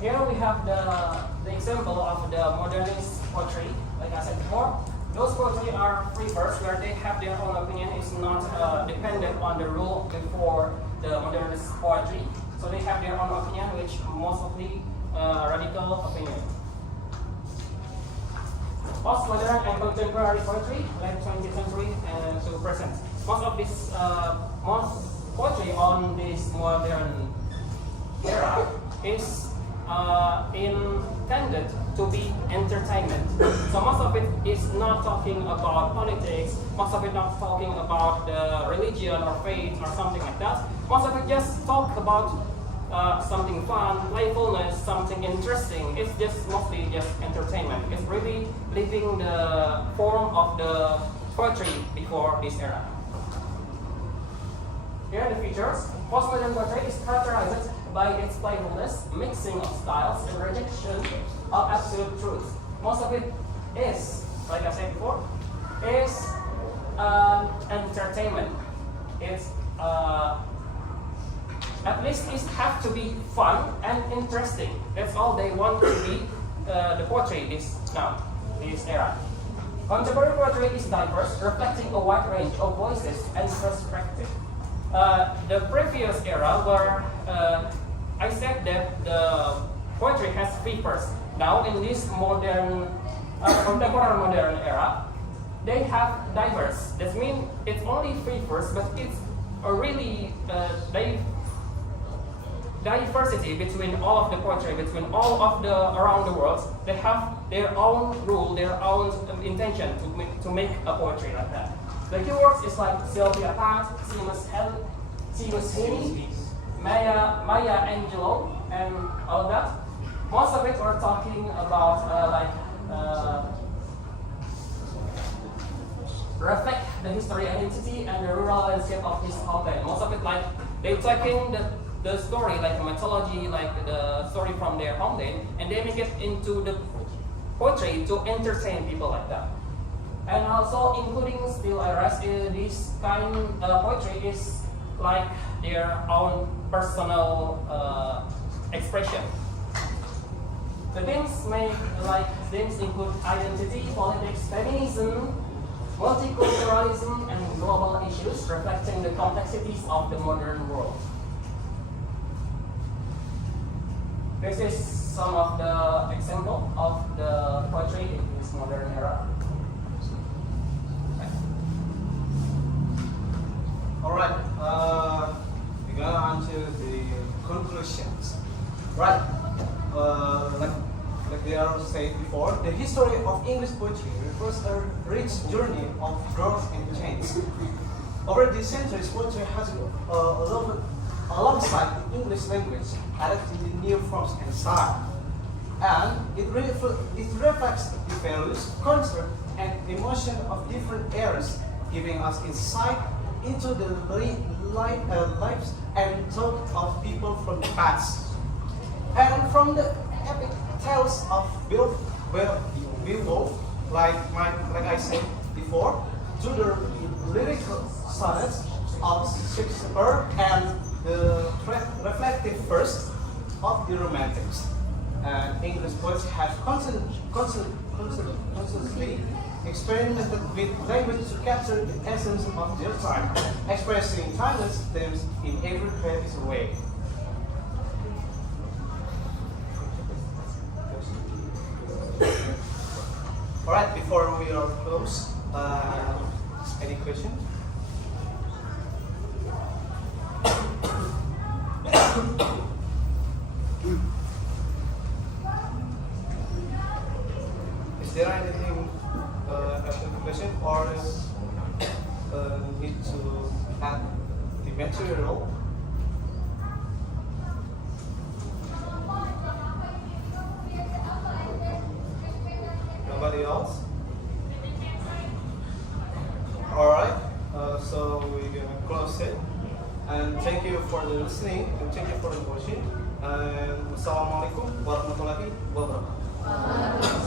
Here we have the example of the modernist poetry. Like I said before, those poetry are free verse where they have their own opinion. It's not dependent on the rule before the modernist poetry. So they have their own opinion, which mostly radical opinion. Postmodern and contemporary poetry, late 20th century to present. Most of this poetry on this modern era is intended to be entertainment. So most of it is not talking about politics, most of it not talking about the religion or faith or something like that. Most of it just talk about something fun, playfulness, something interesting. It's just mostly just entertainment. It's really living the form of the poetry before this era. Here are the features. Postmodern poetry is characterized by its playfulness, mixing of styles, and rejection of absolute truth. Most of it is, like I said before, is entertainment. It's at least it have to be fun and interesting. That's all they want to be the poetry this era. Contemporary poetry is diverse, reflecting a wide range of voices and perspectives. The previous era where I said that the poetry has three verses. Now in this modern, contemporary modern era, they have diverse. That means it's only three verses, but it's a really diversity between all of the poetry, between all of the around the world. They have their own rule, their own intention to make a poetry like that. The keywords is like Sylvia Plath, Seamus Heaney, Maya Angelou, and all that. Most of it we're talking about reflect the history, identity, and the rural landscape of his hometown. Most of it like they taking the story, like the mythology, like the story from their hometown, and they make it into the poetry to entertain people like that. And also including still IRS, this kind of poetry is like their own personal expression. The themes include identity, politics, feminism, multiculturalism, and global issues, reflecting the complexities of the modern world. This is some of the example of the poetry in this modern era. All right, we go on to the conclusions. Right, like they are said before, the history of English poetry refers a rich journey of growth and change. Over the centuries, poetry has evolved alongside the English language, adapting new forms and style, and it reflects the values, culture, and emotion of different eras, giving us insight into the lives and thought of people from the past. And from the epic tales of Beowulf, like I said before, to the lyrical sonnets of Shakespeare and the reflective verse of the Romantics. And English poets have constantly experimented with language to capture the essence of their time, expressing timeless themes in every creative way. Alright, before we are close, any questions? Is there anything question or need to add the material? Nobody else? Alright, so we're gonna close it. And thank you for the listening and thank you for the watching. And Assalamualaikum warahmatullahi wabarakatuh.